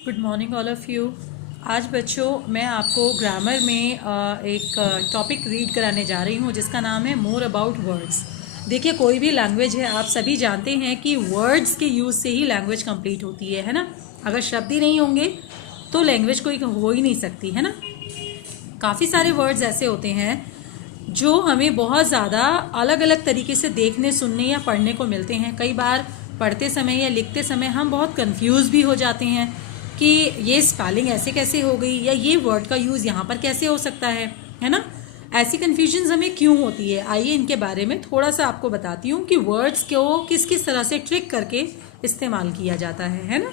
Good morning all of you. आज बच्चों मैं आपको ग्रामर में एक टॉपिक रीड कराने जा रही हूँ जिसका नाम है मोर अबाउट वर्ड्स। देखिए, कोई भी लैंग्वेज है, आप सभी जानते हैं कि वर्ड्स के यूज़ से ही लैंग्वेज कंप्लीट होती है ना। अगर शब्द ही नहीं होंगे तो लैंग्वेज कोई हो ही नहीं सकती, है ना। काफ़ी सारे वर्ड्स ऐसे होते हैं जो हमें बहुत ज़्यादा अलग अलग तरीके से देखने, सुनने या पढ़ने को मिलते हैं। कई बार पढ़ते समय या लिखते समय हम बहुत कंफ्यूज भी हो जाते हैं कि ये स्पेलिंग ऐसे कैसे हो गई या ये वर्ड का यूज़ यहाँ पर कैसे हो सकता है ना। ऐसी कन्फ्यूजन्स हमें क्यों होती है, आइए इनके बारे में थोड़ा सा आपको बताती हूँ कि वर्ड्स को किस किस तरह से ट्रिक करके इस्तेमाल किया जाता है ना।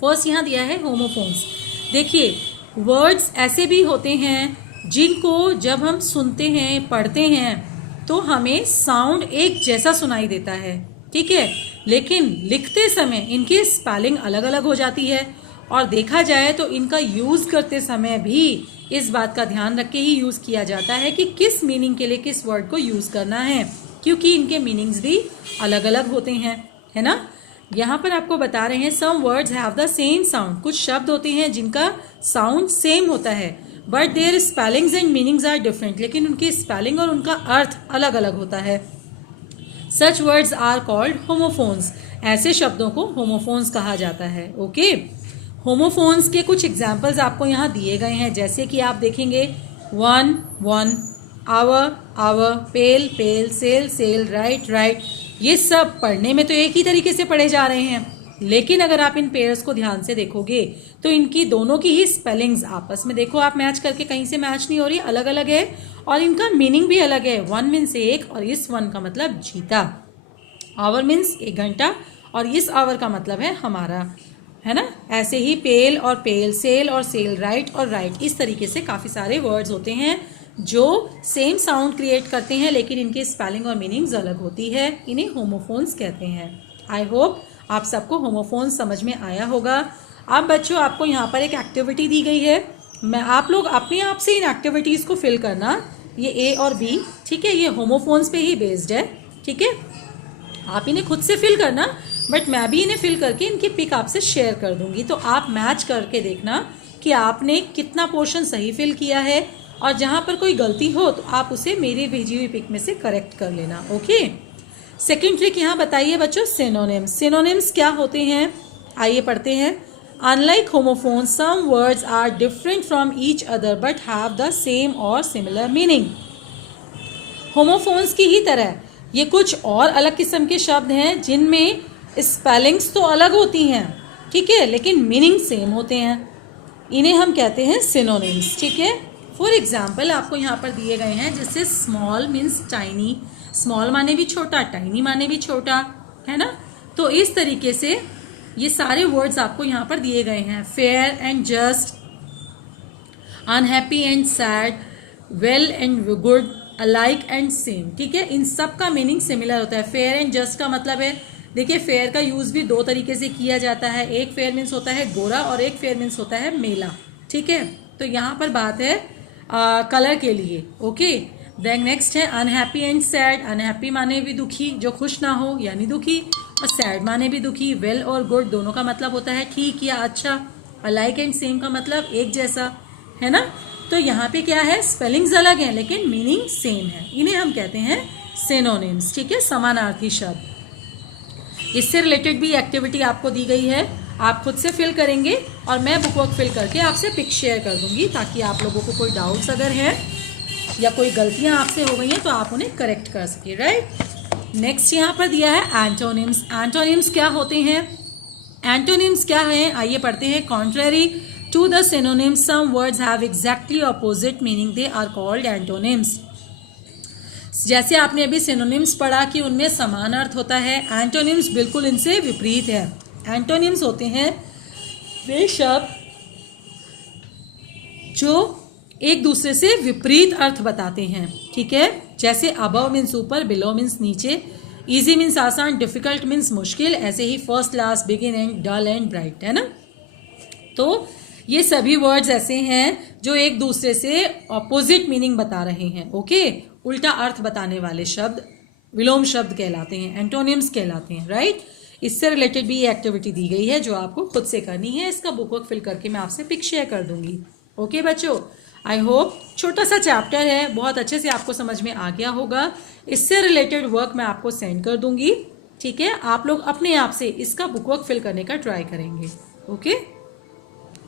फर्स्ट यहाँ दिया है होमोफोन्स। देखिए, वर्ड्स ऐसे भी होते हैं जिनको जब हम सुनते हैं, पढ़ते हैं तो हमें साउंड एक जैसा सुनाई देता है, ठीक है, लेकिन लिखते समय इनकी स्पेलिंग अलग अलग हो जाती है। और देखा जाए तो इनका यूज़ करते समय भी इस बात का ध्यान रख के ही यूज़ किया जाता है कि किस मीनिंग के लिए किस वर्ड को यूज़ करना है, क्योंकि इनके मीनिंग्स भी अलग अलग होते हैं, है ना। यहाँ पर आपको बता रहे हैं some words have the same sound. कुछ शब्द होते हैं जिनका साउंड सेम होता है but their spellings and meanings are different, लेकिन उनकी स्पेलिंग और उनका अर्थ अलग अलग होता है। Such words are called homophones. ऐसे शब्दों को होमोफोन्स कहा जाता है। ओके, होमोफोन्स के कुछ एग्जाम्पल्स आपको यहाँ दिए गए हैं, जैसे कि आप देखेंगे one won, hour our, pale pail, sale sail, right write. ये सब पढ़ने में तो एक ही तरीके से पढ़े जा रहे हैं, लेकिन अगर आप इन पेयर्स को ध्यान से देखोगे तो इनकी दोनों की ही स्पेलिंग्स आपस में देखो आप मैच करके कहीं से मैच नहीं हो रही, अलग अलग है और इनका मीनिंग भी अलग है। वन मीन्स एक और इस वन का मतलब जीता। आवर मीन्स एक घंटा और इस आवर का मतलब है हमारा, है ना। ऐसे ही पेल और पेल, सेल और सेल, राइट और राइट, इस तरीके से काफ़ी सारे वर्ड्स होते हैं जो सेम साउंड क्रिएट करते हैं लेकिन इनकी स्पेलिंग और मीनिंग्स अलग होती है। इन्हें होमोफोन्स कहते हैं। आई होप आप सबको होमोफोन्स समझ में आया होगा। अब बच्चों आपको यहाँ पर एक एक्टिविटी दी गई है, मैं आप लोग अपने आप से इन एक्टिविटीज़ को फिल करना। ये ए और बी, ठीक है, ये होमोफोन्स पे ही बेस्ड है, ठीक है। आप इन्हें खुद से फिल करना, बट मैं भी इन्हें फिल करके इनकी पिक आपसे शेयर कर दूंगी, तो आप मैच करके देखना कि आपने कितना पोर्शन सही फिल किया है और जहाँ पर कोई गलती हो तो आप उसे मेरी भेजी हुई पिक में से करेक्ट कर लेना। ओके, सेकेंड ट्रिक यहाँ बताइए बच्चों, सिनोनिम्स। सिनोनिम्स क्या होते हैं, आइए पढ़ते हैं। Unlike homophones, some words are different from each other but have the same or similar meaning. Homophones की ही तरह ये कुछ और अलग किस्म के शब्द हैं जिनमें स्पेलिंग्स तो अलग होती हैं, ठीक है, लेकिन मीनिंग सेम होते हैं। इन्हें हम कहते हैं सिनोनिम्स, ठीक है। फॉर एग्जाम्पल आपको यहाँ पर दिए गए हैं, जैसे स्मॉल मीन्स टाइनी, स्मॉल माने भी छोटा, टाइनी माने भी छोटा, है ना। तो इस तरीके से ये सारे वर्ड्स आपको यहाँ पर दिए गए हैं। Fair and just, unhappy and sad, well and good, alike and same, ठीक है। इन सब का मीनिंग सिमिलर होता है। फेयर एंड जस्ट का मतलब है, देखिए फेयर का यूज भी दो तरीके से किया जाता है। एक फेयर मीन्स होता है गोरा और एक फेयर मीन्स होता है मेला, ठीक है। तो यहाँ पर बात है कलर के लिए। ओके, देन नेक्स्ट है अनहैप्पी एंड सैड। अनहैप्पी माने भी दुखी, जो खुश ना हो यानी दुखी, और सैड माने भी दुखी। वेल और गुड दोनों का मतलब होता है ठीक या अच्छा। अलाइक एंड सेम का मतलब एक जैसा, है ना। तो यहाँ पे क्या है, स्पेलिंग्स अलग हैं लेकिन मीनिंग सेम है। इन्हें हम कहते हैं सिनोनिम्स, ठीक है, समानार्थी शब्द। इससे रिलेटेड भी एक्टिविटी आपको दी गई है, आप खुद से फिल करेंगे और मैं बुक वर्क फिल करके आपसे पिक शेयर कर दूंगी, ताकि आप लोगों को कोई डाउट्स अगर हैं या कोई गलतियां आपसे हो गई हैं तो आप उन्हें करेक्ट कर सके, राइट। नेक्स्ट यहाँ पर दिया है एंटोनिम्स। एंटोनिम्स क्या होते हैं, एंटोनिम्स क्या है, आइए पढ़ते हैं। Contrary to the synonyms, some words have exactly opposite meaning, they are called antonyms. जैसे आपने अभी सिनोनिम्स पढ़ा कि उनमें समान अर्थ होता है, एंटोनिम्स बिल्कुल इनसे विपरीत है। एंटोनिम्स होते हैं वे शब्द जो एक दूसरे से विपरीत अर्थ बताते हैं, ठीक है। जैसे अबव मीन्स ऊपर, बिलो मीन्स नीचे, इजी मीन्स आसान, डिफिकल्ट मीन्स मुश्किल, ऐसे ही first class, begin and, dull and bright, है ना। तो ये सभी वर्ड्स ऐसे हैं जो एक दूसरे से ऑपोजिट मीनिंग बता रहे हैं। ओके, उल्टा अर्थ बताने वाले शब्द विलोम शब्द कहलाते हैं, एंटोनिम्स कहलाते हैं, राइट। इससे रिलेटेड भी ये एक्टिविटी दी गई है जो आपको खुद से करनी है। इसका बुक वर्क फिल करके मैं आपसे पिक शेयर कर दूंगी। ओके बच्चों, आई होप छोटा सा चैप्टर है, बहुत अच्छे से आपको समझ में आ गया होगा। इससे रिलेटेड वर्क मैं आपको सेंड कर दूंगी, ठीक है। आप लोग अपने आप से इसका बुक वर्क फिल करने का ट्राई करेंगे। ओके।